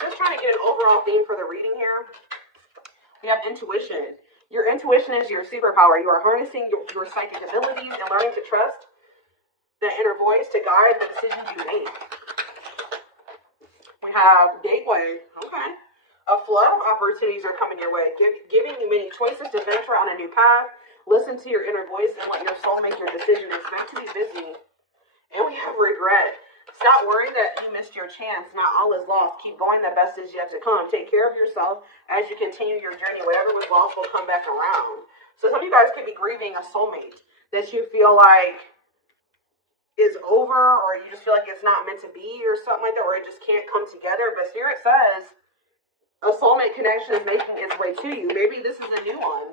Just trying to get an overall theme for the reading here. We have intuition. Your intuition is your superpower. You are harnessing your psychic abilities and learning to trust the inner voice to guide the decisions you make. We have gateway. Okay. A flood of opportunities are coming your way, giving you many choices to venture on a new path. Listen to your inner voice and let your soul make your decision. Expect to be busy. And we have regret. Stop worrying that you missed your chance. Not all is lost. Keep going. The best is yet to come. Take care of yourself as you continue your journey. Whatever was lost will come back around. So some of you guys could be grieving a soulmate that you feel like is over, or you just feel like it's not meant to be, or something like that, or it just can't come together. But here it says a soulmate connection is making its way to you. Maybe this is a new one,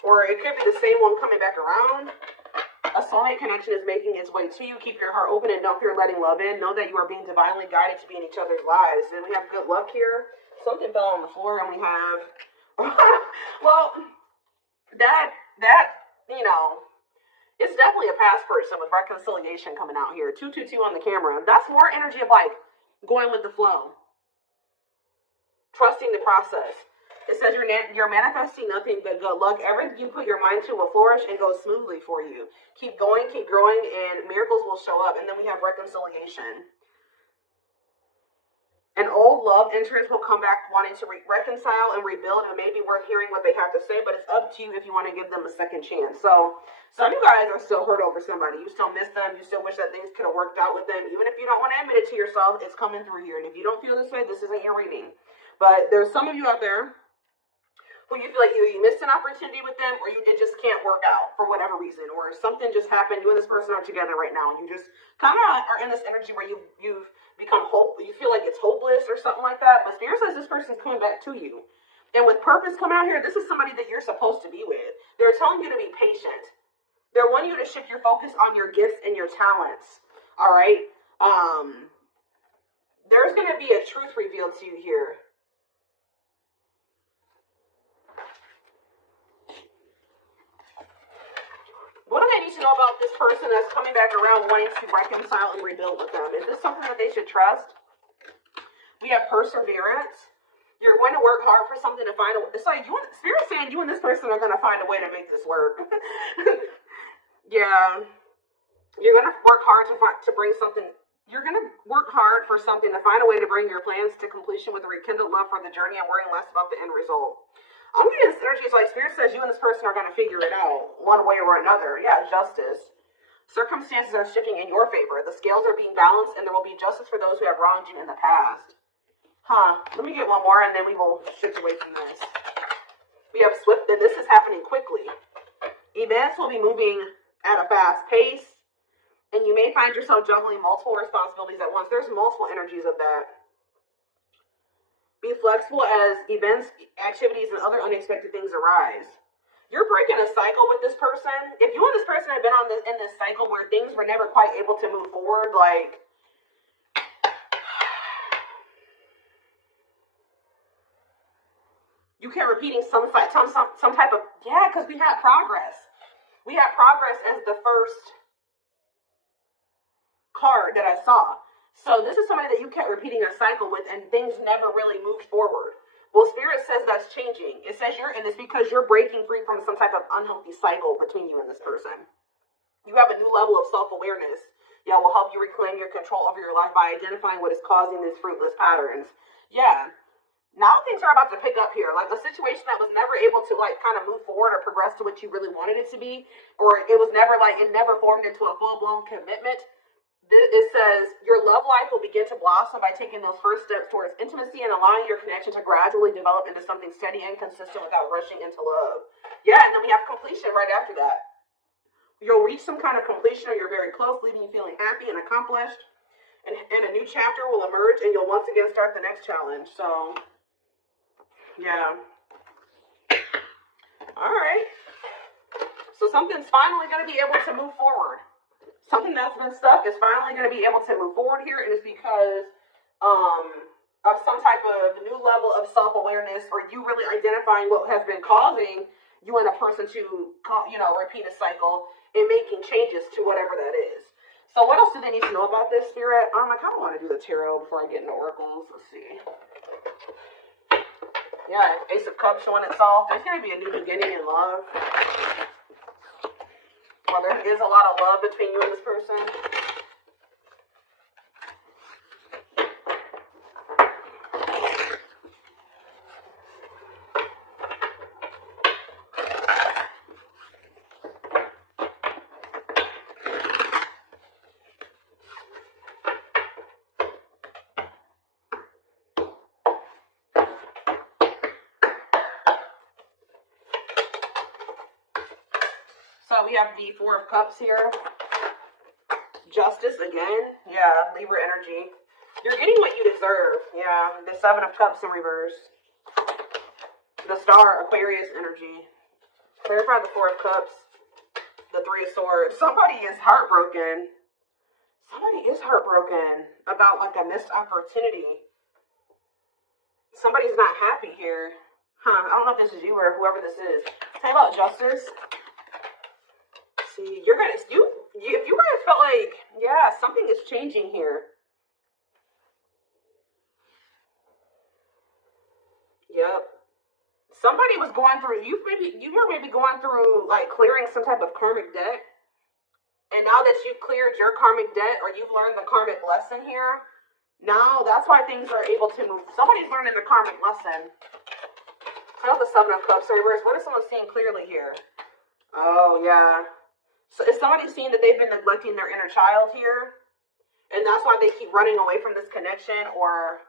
or it could be the same one coming back around. A soulmate connection is making its way to you. Keep your heart open and don't fear letting love in. Know that you are being divinely guided to be in each other's lives. And we have good luck here. Something fell on the floor, and we have, well, that, it's definitely a past person with reconciliation coming out here. 222 on the camera. That's more energy of like going with the flow. Trusting the process. It says you're manifesting nothing but good luck. Everything you put your mind to will flourish and go smoothly for you. Keep going, keep growing, and miracles will show up. And then we have reconciliation. An old love interest will come back wanting to reconcile and rebuild. It may be worth hearing what they have to say, but it's up to you if you want to give them a second chance. So some of you guys are still hurt over somebody. You still miss them. You still wish that things could have worked out with them. Even if you don't want to admit it to yourself, it's coming through here. And if you don't feel this way, this isn't your reading. But there's some of you out there who you feel like you missed an opportunity with them, or it just can't work out for whatever reason, or something just happened. You and this person are together right now, and you just kind of are in this energy where you've become you feel like it's hopeless or something like that. But Spirit says this person's coming back to you, and with purpose coming out here, this is somebody that you're supposed to be with. They're telling you to be patient. They're wanting you to shift your focus on your gifts and your talents. All right. There's going to be a truth revealed to you here. What do they need to know about this person that's coming back around wanting to reconcile and rebuild with them? Is this something that they should trust? We have perseverance. You're going to work hard for something to find a way. It's like Spirit's saying you and this person are going to find a way to make this work. Yeah. You're going to work hard to bring something. You're going to work hard for something to find a way to bring your plans to completion with a rekindled love for the journey and worrying less about the end result. I'm getting this energy. It's like Spirit says you and this person are going to figure it out one way or another. Yeah, justice. Circumstances are shifting in your favor. The scales are being balanced, and there will be justice for those who have wronged you in the past. Let me get one more, and then we will shift away from this. We have swift, and this is happening quickly. Events will be moving at a fast pace, and you may find yourself juggling multiple responsibilities at once. There's multiple energies of that. Be flexible as events, activities, and other unexpected things arise. You're breaking a cycle with this person. If you and this person have been in this cycle where things were never quite able to move forward, like you kept repeating some type of, because we had progress. We had progress as the first card that I saw. So this is somebody that you kept repeating a cycle with, and things never really moved forward. Well, Spirit says that's changing. It says you're in this because you're breaking free from some type of unhealthy cycle between you and this person. You have a new level of self-awareness that will help you reclaim your control over your life by identifying what is causing these fruitless patterns. Yeah. Now things are about to pick up here. Like a situation that was never able to kind of move forward or progress to what you really wanted it to be, or it never formed into a full-blown commitment. It says your love life will begin to blossom by taking those first steps towards intimacy and allowing your connection to gradually develop into something steady and consistent without rushing into love. Yeah, and then we have completion right after that. You'll reach some kind of completion, or you're very close, leaving you feeling happy and accomplished. And a new chapter will emerge, and you'll once again start the next challenge. So, yeah. All right. So something's finally going to be able to move forward. Something that's been stuck is finally going to be able to move forward here, and it's because of some type of new level of self-awareness, or you really identifying what has been causing you and a person to, repeat a cycle and making changes to whatever that is. So what else do they need to know about this, Spirit? I kind of want to do the tarot before I get into oracles. Let's see. Yeah, Ace of Cups showing itself. There's going to be a new beginning in love. Well, there is a lot of love between you and this person. So we have the Four of Cups here. Justice again. Yeah, Libra energy. You're getting what you deserve. Yeah, the Seven of Cups in reverse. The Star, Aquarius energy. Clarify the Four of Cups. The Three of Swords. Somebody is heartbroken. Somebody is heartbroken about like a missed opportunity. Somebody's not happy here. I don't know if this is you or whoever this is. Tell me about justice. See, you're gonna if you guys felt like, yeah, something is changing here. Yep. Somebody was going through you were maybe going through like clearing some type of karmic debt. And now that you've cleared your karmic debt or you've learned the karmic lesson here, now that's why things are able to move. Somebody's learning the karmic lesson. I know the Seven of Cups reverse. What is someone seeing clearly here? Oh, yeah. So is somebody seeing that they've been neglecting their inner child here? And that's why they keep running away from this connection? Or,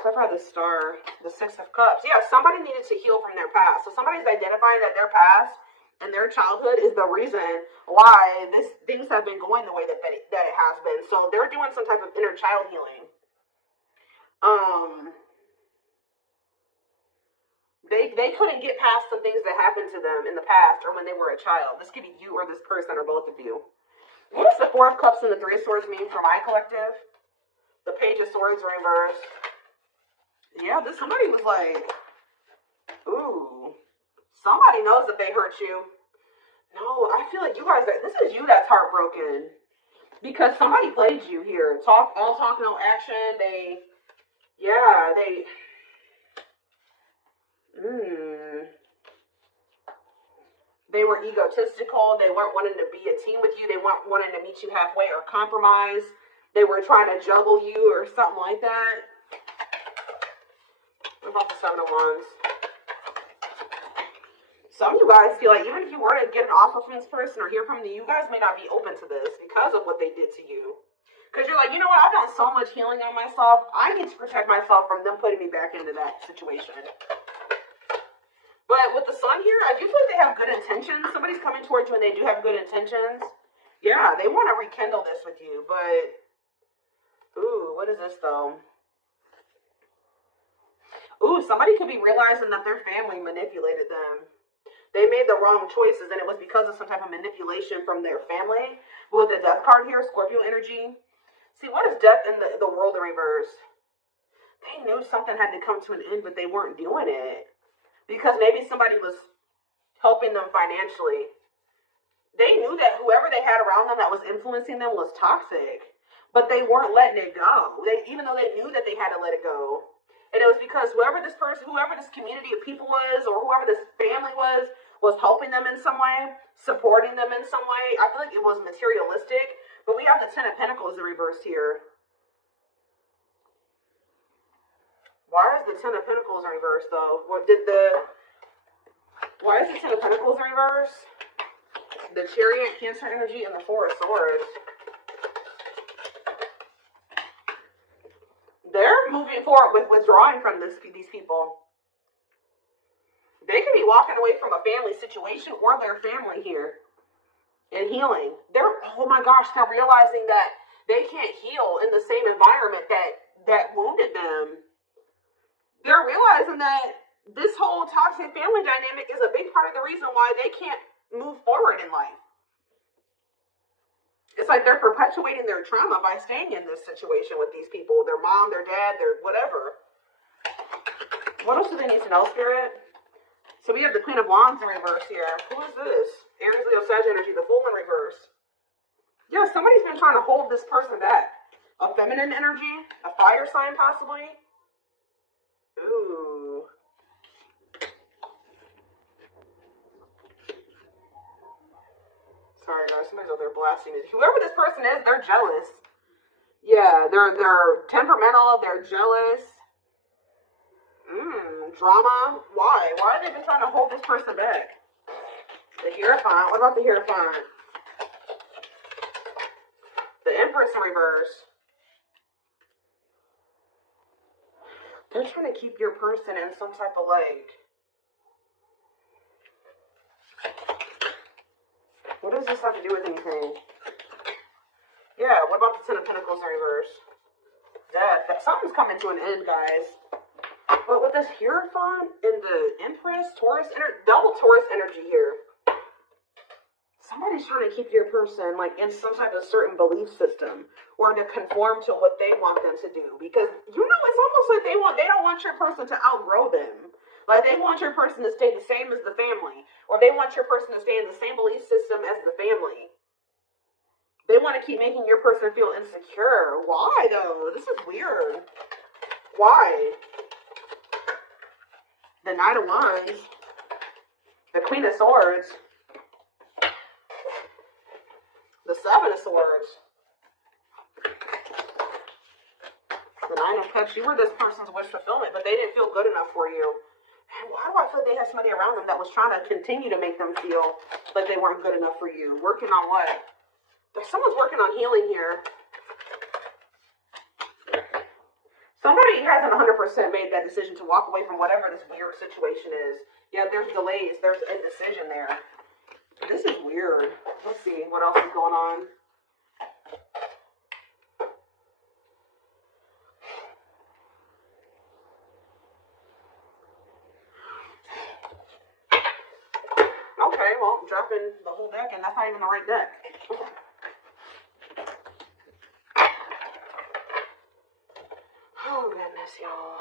clarify the Star, the Six of Cups. Yeah, somebody needed to heal from their past. So somebody's identifying that their past and their childhood is the reason why things have been going the way that it has been. So they're doing some type of inner child healing. They couldn't get past some things that happened to them in the past or when they were a child. This could be you or this person or both of you. What does the Four of Cups and the Three of Swords mean for my collective? The Page of Swords reverse. Yeah, somebody was like, ooh, somebody knows that they hurt you. No, I feel like you guys, this is you that's heartbroken. Because somebody played you here. All talk, no action. They were egotistical. They weren't wanting to be a team with you. They weren't wanting to meet you halfway or compromise. They were trying to juggle you or something like that. What about the Seven of Wands? Some of you guys feel like even if you were to get an offer from this person or hear from them, you guys may not be open to this because of what they did to you. Because you're like, you know what? I've done so much healing on myself. I need to protect myself from them putting me back into that situation. But with the Sun here, I do feel like they have good intentions. Somebody's coming towards you and they do have good intentions. Yeah, they want to rekindle this with you. But, ooh, what is this though? Ooh, somebody could be realizing that their family manipulated them. They made the wrong choices and it was because of some type of manipulation from their family. With the Death card here, Scorpio energy. See, what is death in the world in reverse? They knew something had to come to an end, but they weren't doing it. Because maybe somebody was helping them financially. They knew that whoever they had around them that was influencing them was toxic. But they weren't letting it go. Even though they knew that they had to let it go. And it was because whoever this community of people was, or whoever this family was helping them in some way, supporting them in some way. I feel like it was materialistic. But we have the Ten of Pentacles in reverse here. Why is the Ten of Pentacles in reverse, though? Why is the Ten of Pentacles in reverse? The Chariot, Cancer energy, and the Four of Swords. They're moving forward with withdrawing from these people. They could be walking away from a family situation or their family here and healing. Oh my gosh, they're realizing that they can't heal in the same environment that wounded them. They're realizing that this whole toxic family dynamic is a big part of the reason why they can't move forward in life. It's like they're perpetuating their trauma by staying in this situation with these people. Their mom, their dad, their whatever. What else do they need to know, Spirit? So we have the Queen of Wands in reverse here. Who is this? Aries, Leo, Sag energy, the Fool in reverse. Yeah, somebody's been trying to hold this person back. A feminine energy, a fire sign possibly. Ooh. Sorry guys, somebody's out there blasting it. Whoever this person is, they're jealous. Yeah, they're temperamental, they're jealous. Drama. Why? Why have they been trying to hold this person back? The Hierophant. What about the Hierophant? The Empress in reverse. They're trying to keep your person in some type of like. What does this have to do with anything? Yeah, what about the Ten of Pentacles in reverse? Death. Something's coming to an end, guys. But with this Hierophant and the Empress, Taurus, double Taurus energy here. Somebody's trying to keep your person like in some type of certain belief system or to conform to what they want them to do. Because, you know, it's almost like they don't want your person to outgrow them. Like, they want your person to stay the same as the family. Or they want your person to stay in the same belief system as the family. They want to keep making your person feel insecure. Why, though? This is weird. Why? The Knight of Wands. The Queen of Swords. The Seven of Swords. The Nine of Cups. You were this person's wish fulfillment, but they didn't feel good enough for you. And why do I feel they have somebody around them that was trying to continue to make them feel like they weren't good enough for you? Working on what? Someone's working on healing here. Somebody hasn't 100% made that decision to walk away from whatever this weird situation is. Yeah, there's delays. There's indecision there. This is weird. Let's see what else is going on. Okay, well, I'm dropping the whole deck, and that's not even the right deck. Oh, goodness, y'all.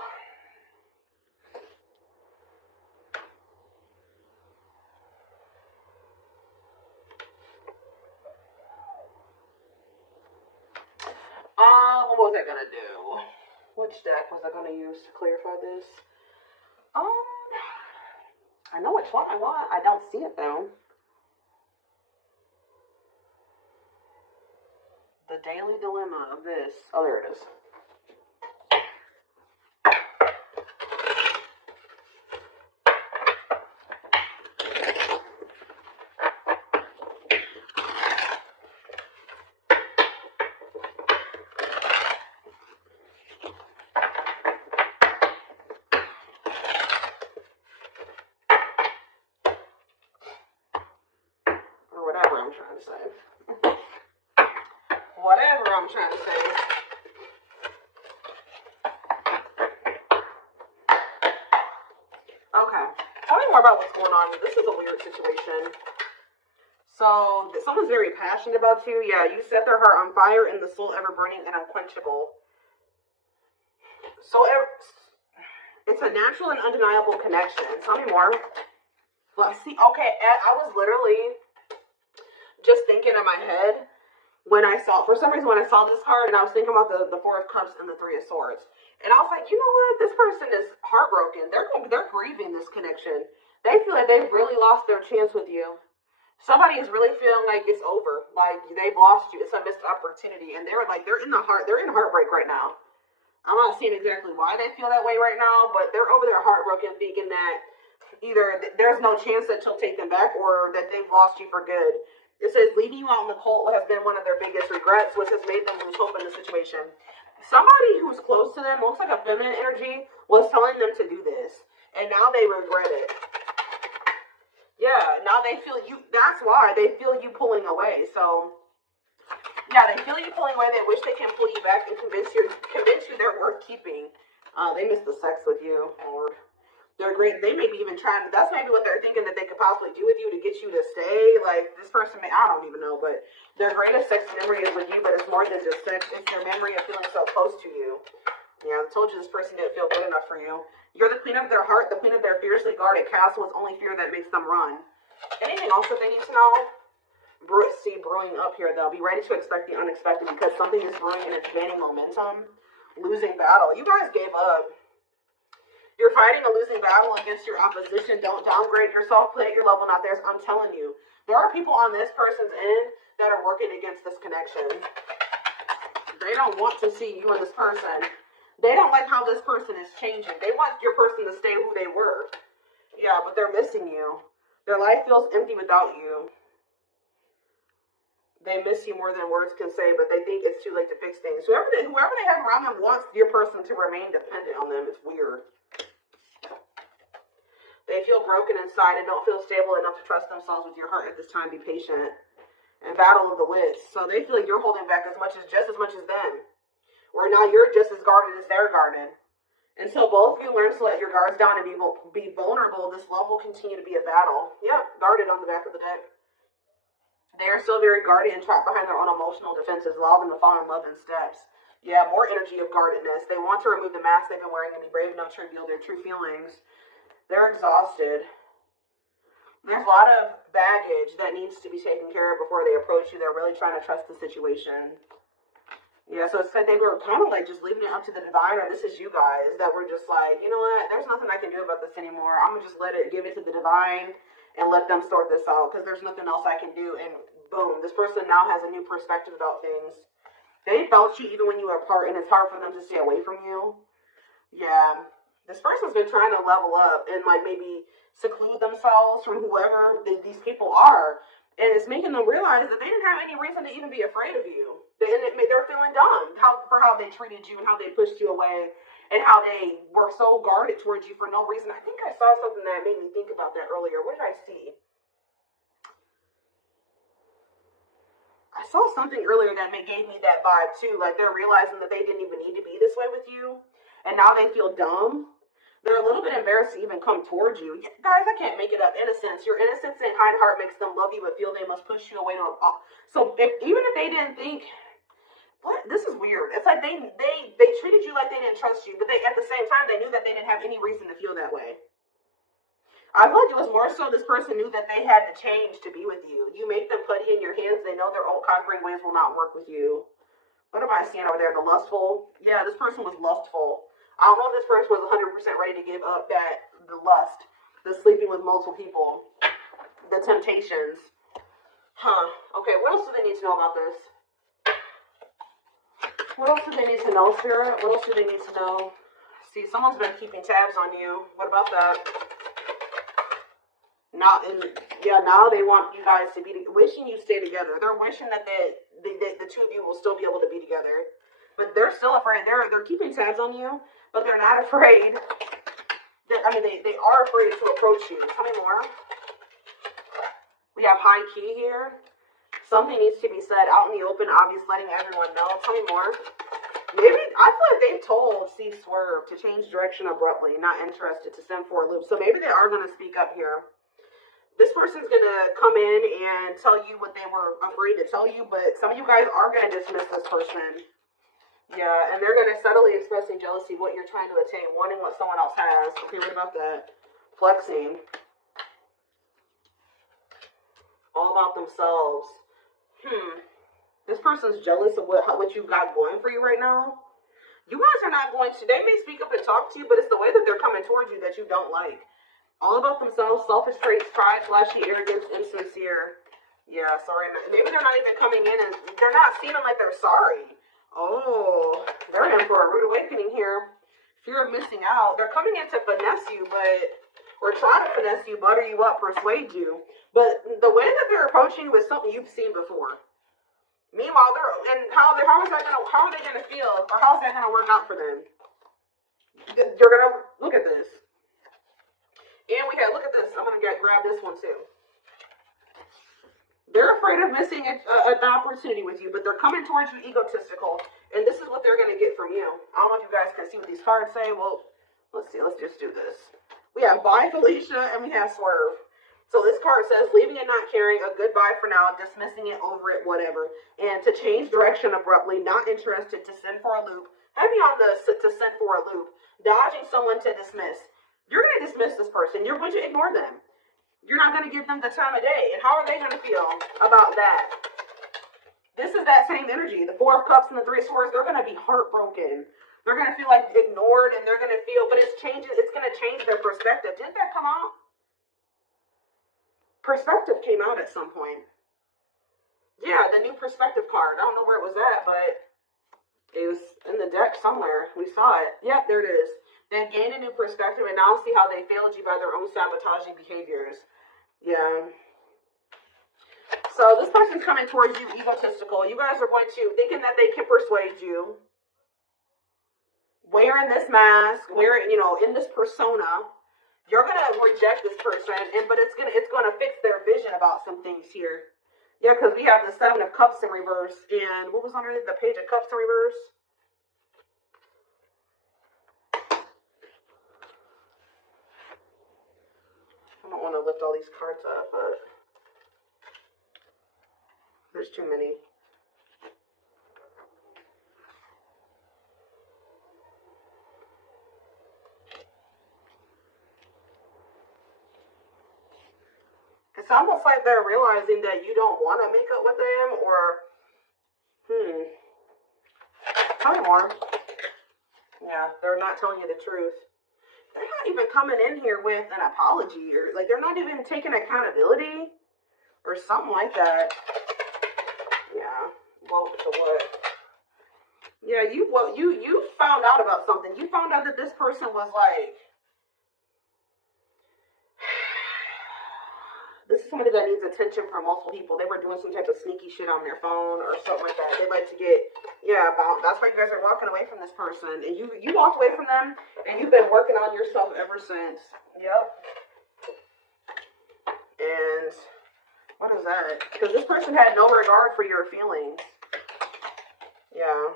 What was I gonna do? Which deck was I gonna use to clarify this? I know which one I want. I don't see it though. The daily dilemma of this. Oh, there it is. Whatever I'm trying to say. Whatever I'm trying to say. Okay. Tell me more about what's going on. This is a weird situation. So, someone's very passionate about you. Yeah, you set their heart on fire and the soul ever burning and unquenchable. So, it's a natural and undeniable connection. Tell me more. Let's see. Okay, I was literally just thinking in my head when I saw, for some reason, when I saw this card, and I was thinking about the Four of Cups and the Three of Swords. And I was like, you know what? This person is heartbroken. They're grieving this connection. They feel like they've really lost their chance with you. Somebody is really feeling like it's over. Like, they've lost you. It's a missed opportunity. And they're in heartbreak right now. I'm not seeing exactly why they feel that way right now, but they're over there heartbroken, thinking that either there's no chance that you'll take them back or that they've lost you for good. It says leaving you out in the cold has been one of their biggest regrets, which has made them lose hope in the situation. Somebody who's close to them, looks like a feminine energy, was telling them to do this. And now they regret it. Yeah, now they feel you. That's why they feel you pulling away. So, yeah, they feel you pulling away. They wish they can pull you back and convince you they're worth keeping. They miss the sex with you, Lord. They're great. They may be even trying. That's maybe what they're thinking that they could possibly do with you to get you to stay. Like, this person may, I don't even know, but their greatest sex memory is with you, but it's more than just sex. It's their memory of feeling so close to you. Yeah, I told you this person didn't feel good enough for you. You're the queen of their heart, the queen of their fiercely guarded castle. It's only fear that makes them run. Anything else that they need to know? brewing up here, though. Be ready to expect the unexpected because something is brewing and it's gaining momentum. Losing battle. You guys gave up. You're fighting a losing battle against your opposition. Don't downgrade yourself. Play at your level, not theirs. I'm telling you. There are people on this person's end that are working against this connection. They don't want to see you and this person. They don't like how this person is changing. They want your person to stay who they were. Yeah, but they're missing you. Their life feels empty without you. They miss you more than words can say, but they think it's too late to fix things. Whoever they have around them wants your person to remain dependent on them. It's weird. They feel broken inside and don't feel stable enough to trust themselves with your heart at this time. Be patient. And battle of the wits. So they feel like you're holding back just as much as them. Or now you're just as guarded as they're guarded. Until both of you learn to let your guards down and be vulnerable, this love will continue to be a battle. Yep, guarded on the back of the deck. They are still very guarded and trapped behind their own emotional defenses, allowing them to fall in love in steps. Yeah, more energy of guardedness. They want to remove the mask they've been wearing and be brave enough to reveal their true feelings. They're exhausted. There's a lot of baggage that needs to be taken care of before they approach you. They're really trying to trust the situation. Yeah, so it's like they were kind of like just leaving it up to the divine, or this is you guys, that were just like, you know what, there's nothing I can do about this anymore. I'm going to just give it to the divine and let them sort this out because there's nothing else I can do. And boom, this person now has a new perspective about things. They felt you even when you were apart, and it's hard for them to stay away from you. Yeah, this person's been trying to level up and like maybe seclude themselves from whoever these people are. And it's making them realize that they didn't have any reason to even be afraid of you. They're feeling dumb for how they treated you and how they pushed you away and how they were so guarded towards you for no reason. I think I saw something that made me think about that earlier. What did I see? I saw something earlier that gave me that vibe too. Like they're realizing that they didn't even need to be this way with you. And now they feel dumb. They're a little bit embarrassed to even come towards you. Guys, I can't make it up. Innocence. Your innocence and kind heart makes them love you but feel they must push you away to a... So even if they didn't think... What? This is weird. It's like they treated you like they didn't trust you, but at the same time, they knew that they didn't have any reason to feel that way. I feel like it was more so this person knew that they had to change to be with you. You make them putty in your hands. They know their old conquering ways will not work with you. What am I seeing over there? The lustful? Yeah, this person was lustful. I don't know if this person was 100% ready to give up the lust, the sleeping with multiple people, the temptations. Okay, what else do they need to know about this? What else do they need to know, Spirit? What else do they need to know? See, someone's been keeping tabs on you. What about that? Now they want you guys to be wishing you stay together. They're wishing that the two of you will still be able to be together. But they're still afraid. They're keeping tabs on you, but they're not afraid. They are afraid to approach you. Tell me more. We have high key here. Something needs to be said out in the open, obvious, letting everyone know. Tell me more. Maybe, I feel like they've told Steve Swerve to change direction abruptly, not interested, to send for a loop. So maybe they are going to speak up here. This person's going to come in and tell you what they were afraid to tell you, but some of you guys are going to dismiss this person. Yeah, and they're going to subtly expressing jealousy, what you're trying to attain, wanting what someone else has. Okay, what about that? Flexing. All about themselves. This person's jealous of what you got going for you right now. You guys are not going to, they may speak up and talk to you, but it's the way that they're coming towards you that you don't like. All about themselves, selfish traits, pride, flashy, arrogance, insincere. Yeah, sorry. Maybe they're not even coming in and they're not seeming like they're sorry. Oh, they're in for a rude awakening here. Fear of missing out. They're coming in to finesse you, or try to finesse you, butter you up, persuade you. But the way that they're approaching you is something you've seen before. Meanwhile, how are they gonna feel, or how's that gonna work out for them? You're gonna look at this, and look at this. I'm gonna grab this one too. They're afraid of missing an opportunity with you, but they're coming towards you egotistical, and this is what they're gonna get from you. I don't know if you guys can see what these cards say. Well, let's see. Let's just do this. We have bye, Felicia, and we have Swerve. So this card says, leaving and not caring, a goodbye for now, dismissing it, over it, whatever. And to change direction abruptly, not interested, to send for a loop. Heavy on the to send for a loop. Dodging someone to dismiss. You're going to dismiss this person. You're going to ignore them. You're not going to give them the time of day. And how are they going to feel about that? This is that same energy. The Four of Cups and the Three of Swords, they're going to be heartbroken. They're going to feel like ignored, and they're going to feel, but it's going to change their perspective. Didn't that come out? Perspective came out at some point. Yeah, the new perspective card. I don't know where it was at, but it was in the deck somewhere. We saw it. Yep, there it is. Then gain a new perspective and now see how they failed you by their own sabotaging behaviors. Yeah. So this person's coming towards you egotistical. You guys are going to, thinking that they can persuade you. Wearing this mask, wearing, in this persona. You're going to reject this person, but it's going to fix their vision about some things here. Yeah, because we have the Seven of Cups in reverse. And what was underneath the Page of Cups in reverse? I don't want to lift all these cards up, but there's too many. It's almost like they're realizing that you don't want to make up with them, or, tell me more. Yeah, they're not telling you the truth. They're not even coming in here with an apology, or, like, they're not even taking accountability, or something like that. Yeah, well, so what? Yeah, you found out about something. You found out that this person was like, this is somebody that needs attention from multiple people. They were doing some type of sneaky shit on their phone or something like that. They like to get, that's why you guys are walking away from this person. And you walked away from them, and you've been working on yourself ever since. Yep. And what is that? Because this person had no regard for your feelings. Yeah.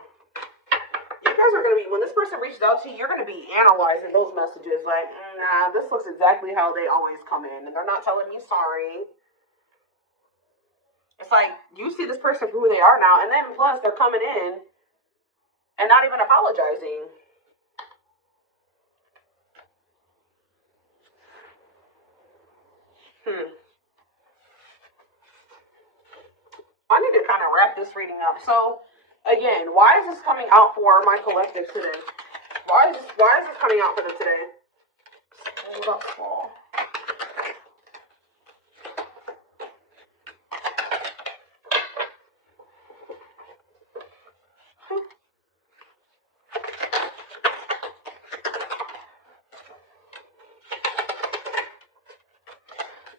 You guys are going to be, when this person reaches out to you, you're going to be analyzing those messages like, nah, this looks exactly how they always come in. And they're not telling me sorry. It's like, you see this person for who they are now, and then plus they're coming in and not even apologizing. I need to kind of wrap this reading up. So, again, why is this coming out for my collective today? Why is this coming out for them today? Hold up, small.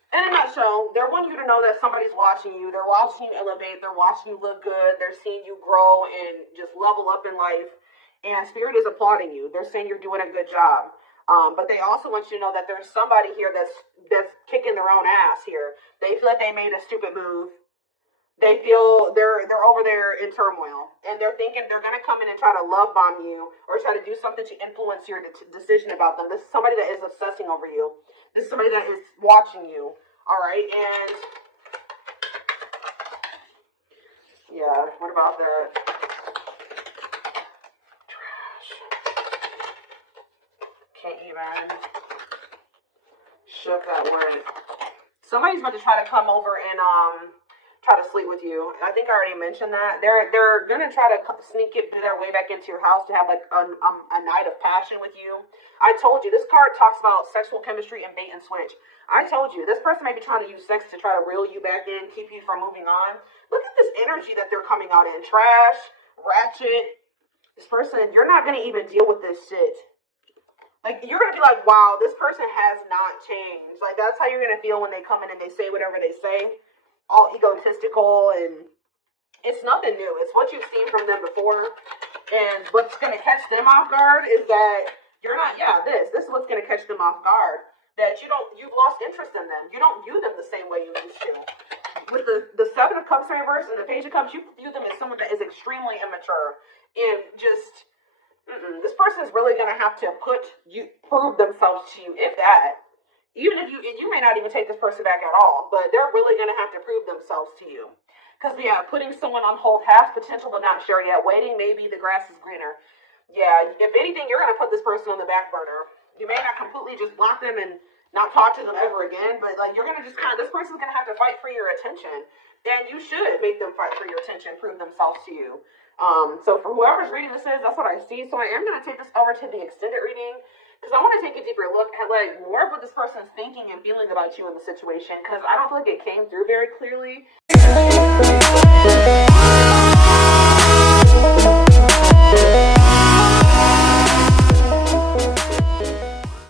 In a nutshell, they want you to know that somebody's watching you. They're watching you elevate. They're watching you look good. They're seeing you grow and just level up in life. And Spirit is applauding you. They're saying you're doing a good job. But they also want you to know that there's somebody here that's kicking their own ass here. They feel like they made a stupid move. They feel they're over there in turmoil, and they're thinking they're gonna come in and try to love bomb you or try to do something to influence your decision about them. This is somebody that is obsessing over you. This is somebody that is watching you. All right, and yeah, what about that? Trash. Can't even shook that word. Somebody's about to try to come over and try to sleep with you. I think I already mentioned that. They're gonna try to sneak it their way back into your house to have like a night of passion with you. I told you, this card talks about sexual chemistry and bait and switch. I told you, this person may be trying to use sex to try to reel you back in, keep you from moving on. Look at this energy that they're coming out in. Trash, ratchet. This person, you're not going to even deal with this shit. Like, you're going to be like, wow, this person has not changed. Like, that's how you're going to feel when they come in and they say whatever they say. All egotistical, and it's nothing new. It's what you've seen from them before. And what's going to catch them off guard is that you're not, this is what's going to catch them off guard. That you've lost interest in them. You don't view them the same way you used to. With the Seven of Cups in reverse and the Page of Cups, you view them as someone that is extremely immature. And just, this person is really going to have to prove themselves to you, if that. Even if you may not even take this person back at all, but they're really going to have to prove themselves to you. Because, putting someone on hold has potential, but not sure yet. Waiting, maybe the grass is greener. Yeah, if anything, you're going to put this person on the back burner. You may not completely just block them and not talk to them ever again. But like, you're gonna just kind of, this person's gonna have to fight for your attention, and you should make them fight for your attention, prove themselves to you. So for whoever's reading this is, that's what I see. So I am gonna take this over to the extended reading, because I want to take a deeper look at like more of what this person is thinking and feeling about you in the situation, because I don't feel like it came through very clearly.